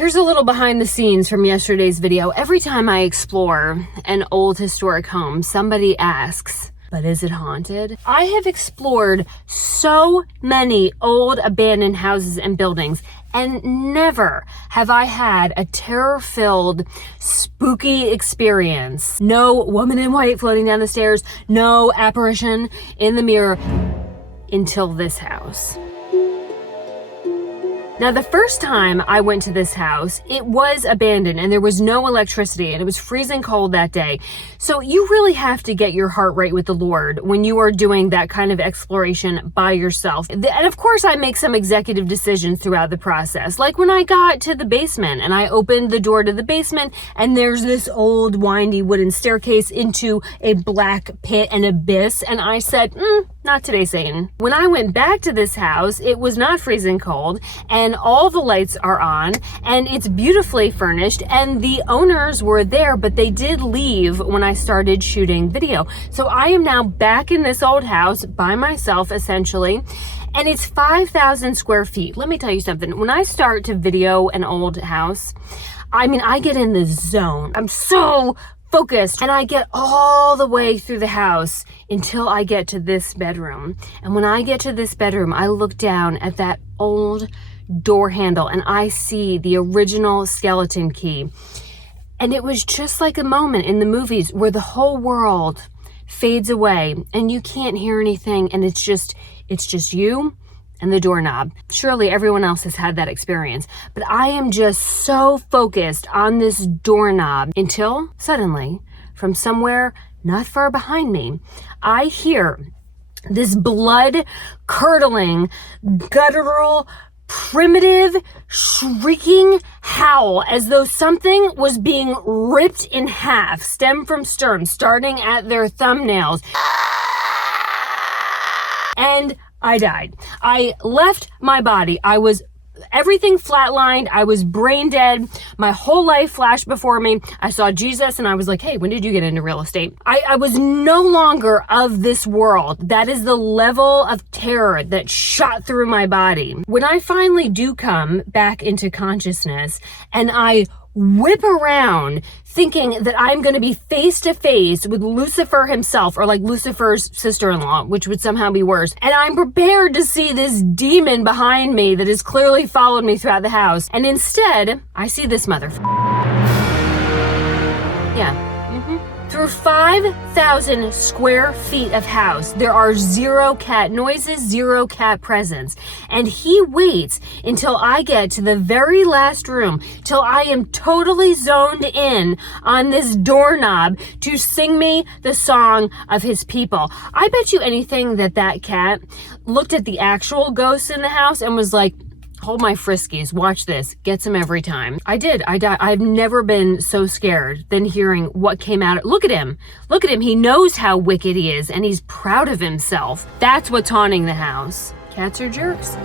Here's a little behind the scenes from yesterday's video. Every time I explore an old historic home, somebody asks, but is it haunted? I have explored so many old abandoned houses and buildings, and never have I had a terror-filled, spooky experience. No woman in white floating down the stairs, no apparition in the mirror until this house. Now, the first time I went to this house, it was abandoned and there was no electricity and it was freezing cold that day. So you really have to get your heart right with the Lord when you are doing that kind of exploration by yourself. And of course, I make some executive decisions throughout the process. Like when I got to the basement and I opened the door to the basement and there's this old windy wooden staircase into a black pit and abyss. And I said, not today, Satan. When I went back to this house, it was not freezing cold and all the lights are on and it's beautifully furnished and the owners were there, but they did leave when I started shooting video. So I am now back in this old house by myself, essentially. And it's 5,000 square feet. Let me tell you something. When I start to video an old house, I get in the zone. I'm so focused and I get all the way through the house until I get to this bedroom. And when I get to this bedroom, I look down at that old door handle and I see the original skeleton key. And it was just like a moment in the movies where the whole world fades away and you can't hear anything and it's just you and the doorknob. Surely everyone else has had that experience, but I am just so focused on this doorknob until suddenly, from somewhere not far behind me, I hear this blood-curdling, guttural, primitive, shrieking howl as though something was being ripped in half, stem from stern, starting at their thumbnails. And I died. I left my body. Everything flatlined. I was brain dead. My whole life flashed before me. I saw Jesus and I was like, hey, when did you get into real estate? I was no longer of this world. That is the level of terror that shot through my body. When I finally do come back into consciousness and I whip around thinking that I'm going to be face to face with Lucifer himself, or like Lucifer's sister-in-law, which would somehow be worse. And I'm prepared to see this demon behind me that has clearly followed me throughout the house. And instead, I see this motherfucker. Yeah. Through 5,000 square feet of house, there are zero cat noises, zero cat presence. And he waits until I get to the very last room, till I am totally zoned in on this doorknob to sing me the song of his people. I bet you anything that cat looked at the actual ghosts in the house and was like, hold my friskies, watch this, gets him every time. I did, I died. I've never been so scared than hearing what came out. Look at him, he knows how wicked he is and he's proud of himself. That's what's haunting the house. Cats are jerks.